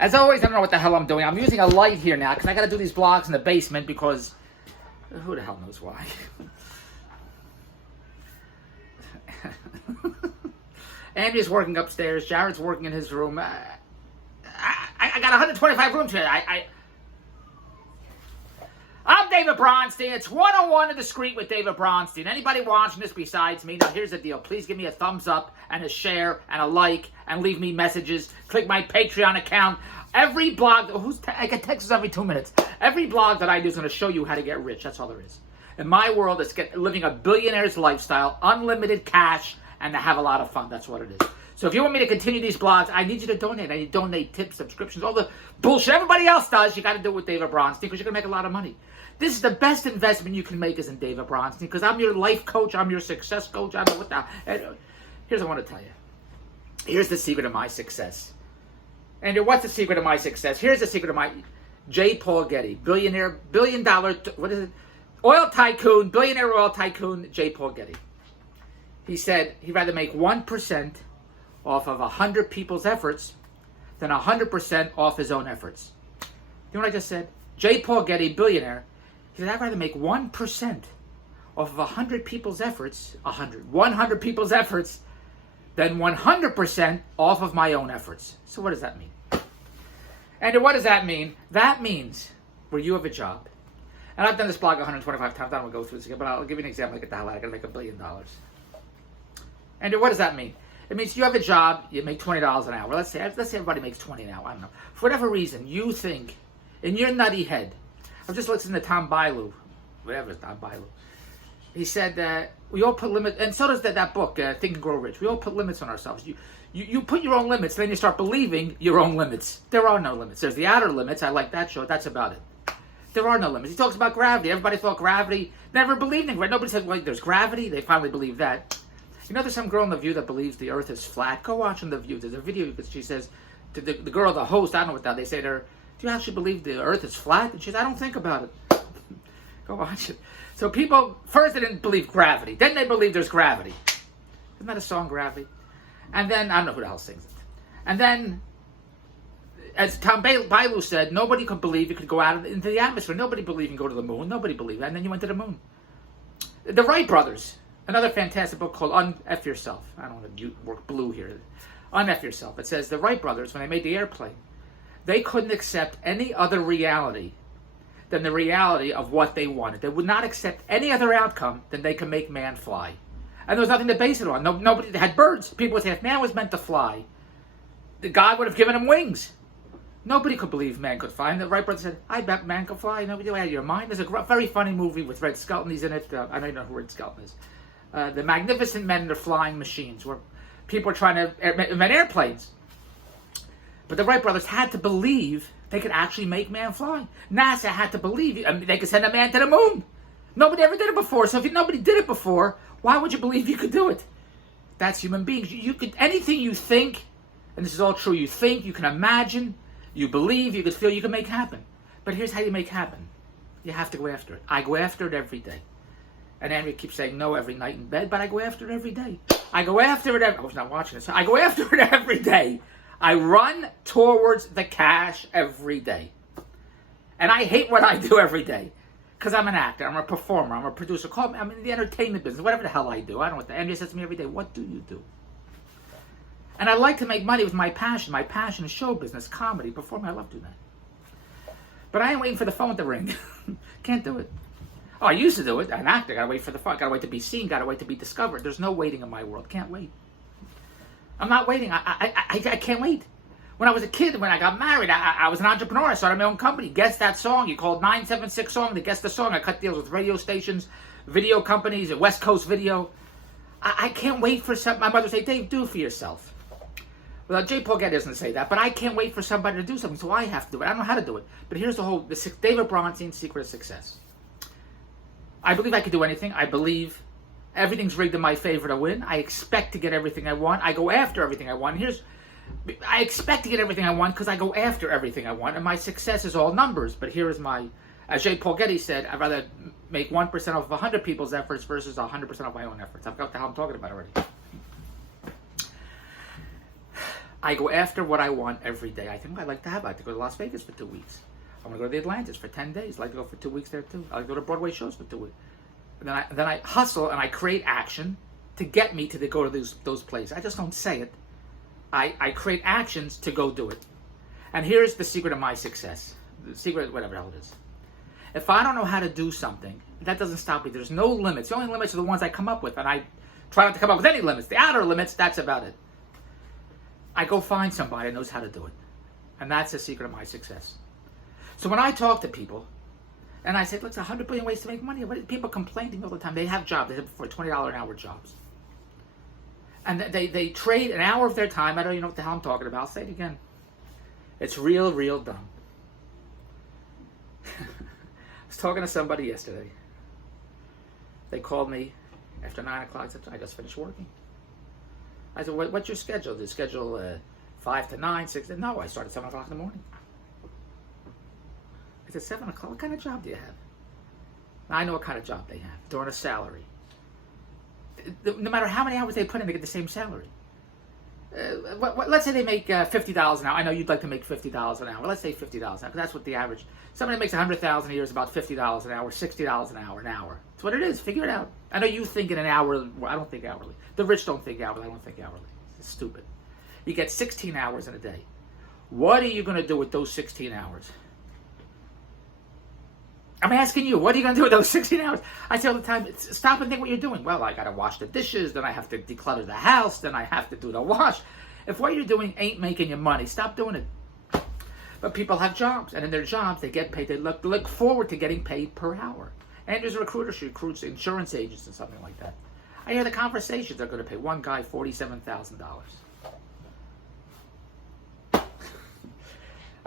As always, I don't know what the hell I'm doing. I'm using a light here now because I got to do these blogs in the basement because who the hell knows why. Andy's working upstairs. Jared's working in his room. I got 125 rooms here. I'm David Bronstein. It's 101 in the street with David Bronstein. Anybody watching this besides me? Now, here's the deal. Please give me a thumbs up and a share and a like and leave me messages. Click my Patreon account. Every blog, I get texts every 2 minutes. Every blog that I do is going to show you how to get rich. That's all there is. In my world, it's living a billionaire's lifestyle, unlimited cash, and to have a lot of fun. That's what it is. So if you want me to continue these blogs, I need you to donate. I need to donate tips, subscriptions, all the bullshit everybody else does. You got to do it with David Bronstein because you're going to make a lot of money. This is the best investment you can make is in David Bronstein because I'm your life coach. I'm your success coach. I don't know what the... Here's what I want to tell you. Here's the secret of my success. And what's the secret of my success? Here's the secret of my... J. Paul Getty, billionaire, $1 billion, what is it? Oil tycoon, billionaire oil tycoon, J. Paul Getty. He said he'd rather make 1% off of 100 people's efforts than 100% off his own efforts. You know what I just said? J. Paul Getty, billionaire, he said, I'd rather make 1% off of 100 people's efforts, 100 people's efforts, than 100% off of my own efforts. So what does that mean? And what does that mean? That means where you have a job, and I've done this blog 125 times, I don't want to go through this again, but I'll give you an example. Get the hell out, I got to make $1 billion. And what does that mean? It means you have a job, you make $20 an hour. Let's say everybody makes 20 an hour, I don't know. For whatever reason, you think, in your nutty head, I was just listening to Tom Bilyeu, whatever it's Tom Bilyeu. He said that we all put limits, and so does that book, Think and Grow Rich. We all put limits on ourselves. You put your own limits, then you start believing your own limits. There are no limits. There's the outer limits. I like that show. That's about it. There are no limits. He talks about gravity. Everybody thought gravity, never believed in gravity. Nobody said, well, there's gravity. They finally believe that. You know, there's some girl on The View that believes the earth is flat. Go watch on The View. There's a video because she says, to the girl, the host, I don't know what that, they say to her, do you actually believe the earth is flat? And she says, I don't think about it. Go watch it. So people, first they didn't believe gravity. Then they believe there's gravity. Isn't that a song, Gravity? And then, I don't know who the hell sings it. And then, as Tom Bilyeu said, nobody could believe you could go out into the atmosphere. Nobody believed you can go to the moon. Nobody believed that. And then you went to the moon. The Wright brothers, another fantastic book called Un-F Yourself. I don't want to work blue here. Un-F Yourself. It says the Wright brothers, when they made the airplane, they couldn't accept any other reality than the reality of what they wanted. They would not accept any other outcome than they can make man fly. And there was nothing to base it on. Nobody had birds. People would say, if man was meant to fly, God would have given him wings. Nobody could believe man could fly. And the Wright brothers said, I bet man could fly. Nobody out of your mind. There's a very funny movie with Red Skelton. He's in it. I don't even know who Red Skelton is. The Magnificent Men and Their Flying Machines, where people are trying to invent airplanes. But the Wright brothers had to believe they could actually make man fly. NASA had to believe they could send a man to the moon. Nobody ever did it before. So if nobody did it before, why would you believe you could do it? That's human beings. You could, anything you think, and this is all true, you think, you can imagine, you believe, you can feel, you can make happen. But here's how you make happen. You have to go after it. I go after it every day. And Andrea keeps saying no every night in bed, but I go after it every day. I go after it I was not watching this. I go after it every day. I run towards the cash every day. And I hate what I do every day. Because I'm an actor, I'm a performer, I'm a producer. I'm in the entertainment business, whatever the hell I do. I don't know what the Andrea says to me every day, what do you do? And I like to make money with my passion. My passion is show business, comedy, performing. I love doing that. But I ain't waiting for the phone to ring. Can't do it. Oh, I used to do it. An actor, gotta wait for the phone, gotta wait to be seen, gotta wait to be discovered. There's no waiting in my world. Can't wait. I'm not waiting. I can't wait. When I was a kid, when I got married, I was an entrepreneur. I started my own company. Guess that song. You called 976 song to guess the song. I cut deals with radio stations, video companies, and West Coast Video. I can't wait for something. My mother would say, Dave, do it for yourself. Well, J. Paul Getty doesn't say that, but I can't wait for somebody to do something, so I have to do it. I don't know how to do it. But here's the David Bronstein secret of success. I believe I can do anything. I believe everything's rigged in my favor to win. I expect to get everything I want. I go after everything I want. I expect to get everything I want because I go after everything I want, and my success is all numbers. But here is as J. Paul Getty said, I'd rather make 1% of 100 people's efforts versus 100% of my own efforts. I've got the hell I'm talking about already. I go after what I want every day. I think I'd like to have. I like to go to Las Vegas for 2 weeks. I want to go to the Atlantis for 10 days. I like to go for 2 weeks there too. I like to go to Broadway shows for 2 weeks. And then I hustle and I create action to get me to go to those places. I just don't say it. I create actions to go do it. And here's the secret of my success. The secret, whatever the hell it is. If I don't know how to do something, that doesn't stop me. There's no limits. The only limits are the ones I come up with. And I try not to come up with any limits. The outer limits, that's about it. I go find somebody who knows how to do it. And that's the secret of my success. So when I talk to people, and I say, look, there's 100 billion ways to make money. People complain to me all the time. They have jobs. They have for $20 an hour jobs. And they trade an hour of their time. I don't even know what the hell I'm talking about. I'll say it again. It's real, real dumb. I was talking to somebody yesterday. They called me after 9 o'clock. I said, I just finished working. I said, what's your schedule? Do you schedule 5 to 9, 6? No, I start at 7 o'clock in the morning. I said, 7 o'clock? What kind of job do you have? Now, I know what kind of job they have. They're on a salary. No matter how many hours they put in, they get the same salary. Let's say they make $50 an hour. I know you'd like to make $50 an hour. Let's say $50 an hour, because that's what the average. Somebody makes $100,000 a year is about $50 an hour, $60 an hour, That's what it is. Figure it out. I know you think in an hour. Well, I don't think hourly. The rich don't think hourly. I don't think hourly. It's stupid. You get 16 hours in a day. What are you going to do with those 16 hours? I'm asking you, what are you going to do with those 16 hours? I say all the time, stop and think what you're doing. Well, I got to wash the dishes, then I have to declutter the house, then I have to do the wash. If what you're doing ain't making you money, stop doing it. But people have jobs, and in their jobs, they get paid. They look forward to getting paid per hour. Andrew's a recruiter. She recruits insurance agents and something like that. I hear the conversations. They're going to pay one guy $47,000.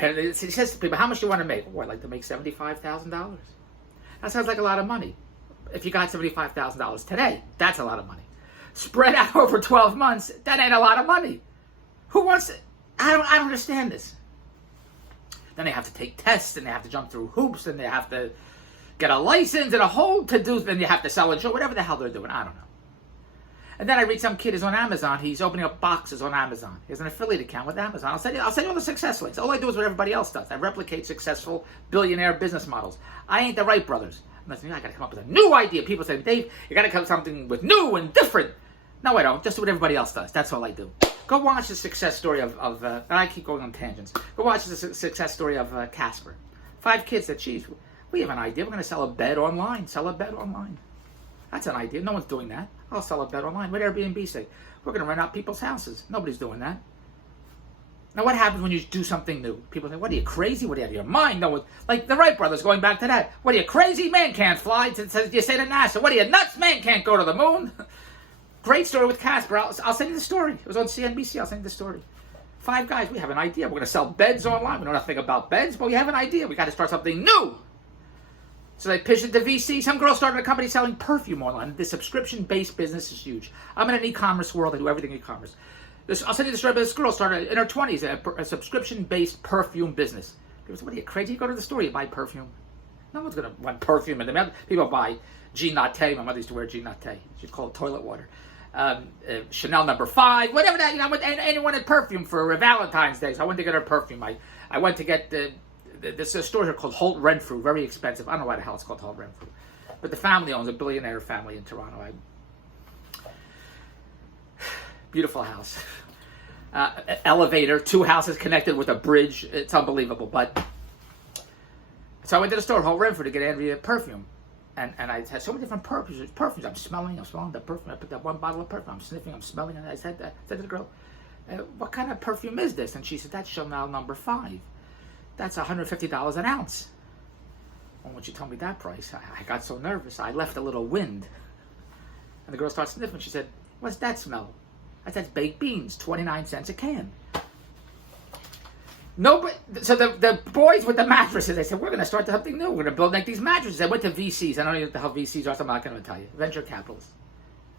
He says to people, how much do you want to make? Oh, I'd like to make $75,000. That sounds like a lot of money. If you got $75,000 today, that's a lot of money. Spread out over 12 months, that ain't a lot of money. Who wants it? I don't understand this. Then they have to take tests, and they have to jump through hoops, and they have to get a license and a whole to-do, then you have to sell a show, whatever the hell they're doing. I don't know. And then I read some kid is on Amazon. He's opening up boxes on Amazon. He has an affiliate account with Amazon. I'll send you all the success links. All I do is what everybody else does. I replicate successful billionaire business models. I ain't the Wright brothers. I got to come up with a new idea. People say, Dave, you got to come up with something with new and different. No, I don't. Just do what everybody else does. That's all I do. Go watch the success story of and I keep going on tangents. Go watch the success story of Casper. 5 kids said, geez, we have an idea. We're going to sell a bed online. Sell a bed online. That's an idea. No one's doing that. I'll sell a bed online. What did Airbnb say? We're going to rent out people's houses. Nobody's doing that. Now, what happens when you do something new? People say, what are you, crazy? What are you, out of your mind? No one, like the Wright brothers, going back to that. What are you, crazy? Man can't fly. You say to NASA, what are you, nuts? Man can't go to the moon. Great story with Casper. I'll send you the story. It was on CNBC. I'll send you the story. 5 guys, we have an idea. We're going to sell beds online. We know nothing about beds, but we have an idea. We got to start something new. So they pitched it to VC. Some girl started a company selling perfume online. The subscription-based business is huge. I'm in an e-commerce world. I do everything e-commerce. I'll send you the story about this girl started in her 20s a subscription-based perfume business. People say, what are you, crazy? You go to the store, you buy perfume. No one's going to want perfume. And people buy G Natte. My mother used to wear G Natte. She'd call it toilet water. Chanel No. 5, whatever that. Anyone wanted perfume for Valentine's Day. So I went to get her perfume. I went to get there's a store here called Holt Renfrew, very expensive. I don't know why the hell it's called Holt Renfrew. But the family owns a billionaire family in Toronto. Beautiful house. Elevator, 2 houses connected with a bridge. It's unbelievable. But so I went to the store, Holt Renfrew, to get Andrea perfume. And I had so many different perfumes. I'm smelling the perfume. I picked up 1 bottle of perfume. I'm sniffing, I'm smelling. And I said to the girl, what kind of perfume is this? And she said, that's Chanel No. 5. That's $150 an ounce. And when she told me that price, I got so nervous. I left a little wind. And the girl started sniffing. She said, what's that smell? I said, it's baked beans, 29 cents a can. Nobody, so the boys with the mattresses, they said, we're going to start something new. We're going to make these mattresses. I went to VCs. I don't know what the hell VCs are, so I'm not going to tell you. Venture capitalists.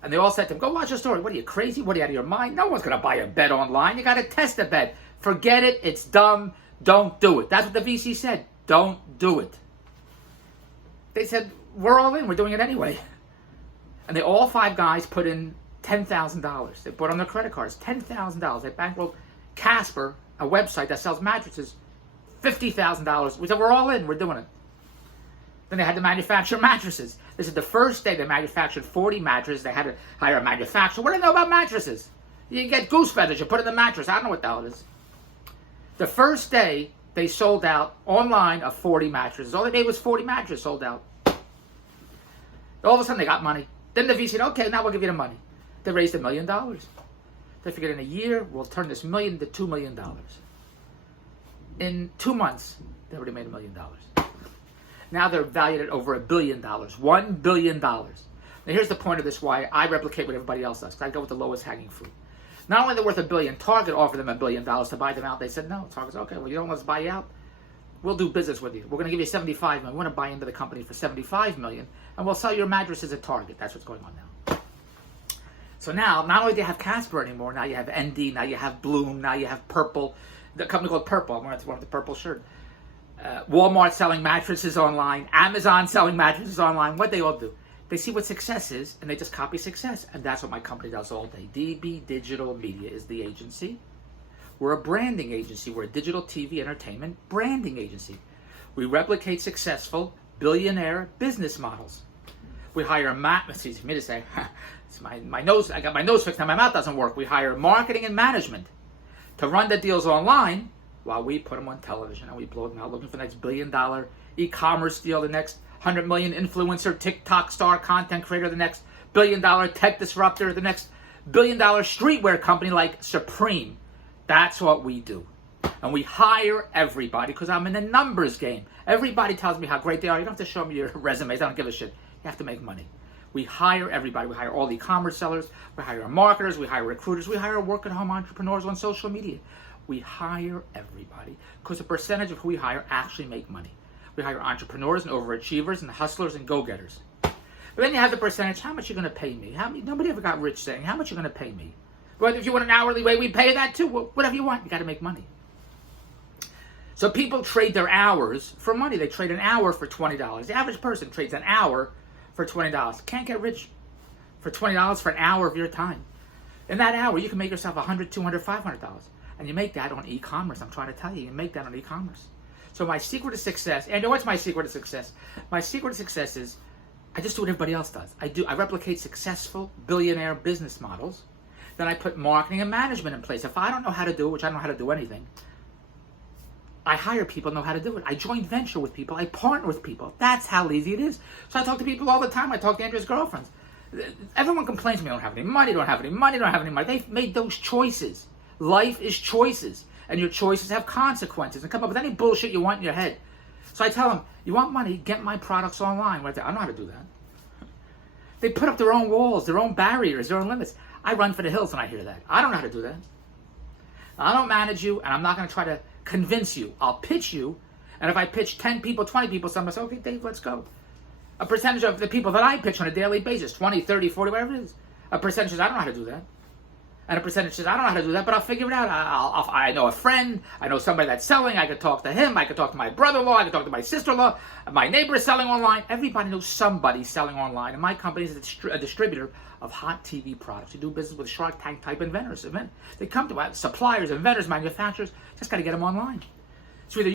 And they all said to him, go watch the story. What are you, crazy? What are you, out of your mind? No one's going to buy a bed online. You got to test a bed. Forget it. It's dumb. Don't do it. That's what the VC said. Don't do it. They said, we're all in. We're doing it anyway. And all 5 guys put in $10,000. They put on their credit cards, $10,000. They bankrolled Casper, a website that sells mattresses, $50,000. We said, we're all in. We're doing it. Then they had to manufacture mattresses. This is the first day they manufactured 40 mattresses. They had to hire a manufacturer. What do they know about mattresses? You get goose feathers. You put in the mattress. I don't know what the hell it is. The first day, they sold out online of 40 mattresses. All they did was 40 mattresses sold out. All of a sudden, they got money. Then the VC said, okay, now we'll give you the money. They raised $1 million. They figured in a year, we'll turn this million to $2 million. In 2 months, they already made $1 million. Now they're valued at over $1 billion. $1 billion. Now here's the point of this, why I replicate what everybody else does. I go with the lowest hanging fruit. Not only are they worth $1 billion, Target offered them $1 billion to buy them out. They said, no. Target said, okay, well, you don't let us buy you out. We'll do business with you. We're going to give you $75 million. We want to buy into the company for $75 million, and we'll sell your mattresses at Target. That's what's going on now. So now, not only do you have Casper anymore, now you have ND, now you have Bloom, now you have Purple, the company called Purple. I'm wearing one of the purple shirt. Walmart selling mattresses online, Amazon selling mattresses online. What they all do? They see what success is, and they just copy success. And that's what my company does all day. DB Digital Media is the agency. We're a branding agency. We're a digital TV entertainment branding agency. We replicate successful billionaire business models. We hire it's easy for me to say, it's my nose, I got my nose fixed, now my mouth doesn't work. We hire marketing and management to run the deals online while we put them on television and we blow them out looking for the next $1 billion e-commerce deal, the next 100 million influencer, TikTok star, content creator, the next $1 billion tech disruptor, the next $1 billion streetwear company like Supreme. That's what we do. And we hire everybody because I'm in the numbers game. Everybody tells me how great they are. You don't have to show me your resumes. I don't give a shit. You have to make money. We hire everybody. We hire all the e-commerce sellers. We hire marketers. We hire recruiters. We hire work-at-home entrepreneurs on social media. We hire everybody because a percentage of who we hire actually make money. We hire entrepreneurs and overachievers and hustlers and go-getters. But then you have the percentage. How much are you going to pay me? Nobody ever got rich saying, how much are you going to pay me? Well, if you want an hourly rate, we pay that too. Whatever you want. You got to make money. So people trade their hours for money. They trade an hour for $20. The average person trades an hour for $20. Can't get rich for $20 for an hour of your time. In that hour, you can make yourself $100, $200, $500. And you make that on e-commerce. I'm trying to tell you, you make that on e-commerce. So my secret to success, and what's my secret to success? My secret to success is I just do what everybody else does. I replicate successful billionaire business models. Then I put marketing and management in place. If I don't know how to do it, which I don't know how to do anything, I hire people who know how to do it. I joint venture with people. I partner with people. That's how easy it is. So I talk to people all the time. I talk to Andrew's girlfriends. Everyone complains to me, don't have any money, don't have any money, don't have any money. They've made those choices. Life is choices. And your choices have consequences. And come up with any bullshit you want in your head. So I tell them, you want money, get my products online. Right there. I don't know how to do that. They put up their own walls, their own barriers, their own limits. I run for the hills when I hear that. I don't know how to do that. I don't manage you, and I'm not going to try to convince you. I'll pitch you, and if I pitch 10 people, 20 people, somebody says, okay, Dave, let's go. A percentage of the people that I pitch on a daily basis, 20, 30, 40, whatever it is, a percentage says, I don't know how to do that. And a percentage says, I don't know how to do that, but I'll figure it out. I know a friend. I know somebody that's selling. I could talk to him. I could talk to my brother-in-law. I could talk to my sister-in-law. My neighbor is selling online. Everybody knows somebody selling online. And my company is a distributor of hot TV products. We do business with Shark Tank type inventors. They come to us, suppliers, inventors, manufacturers. Just got to get them online. So either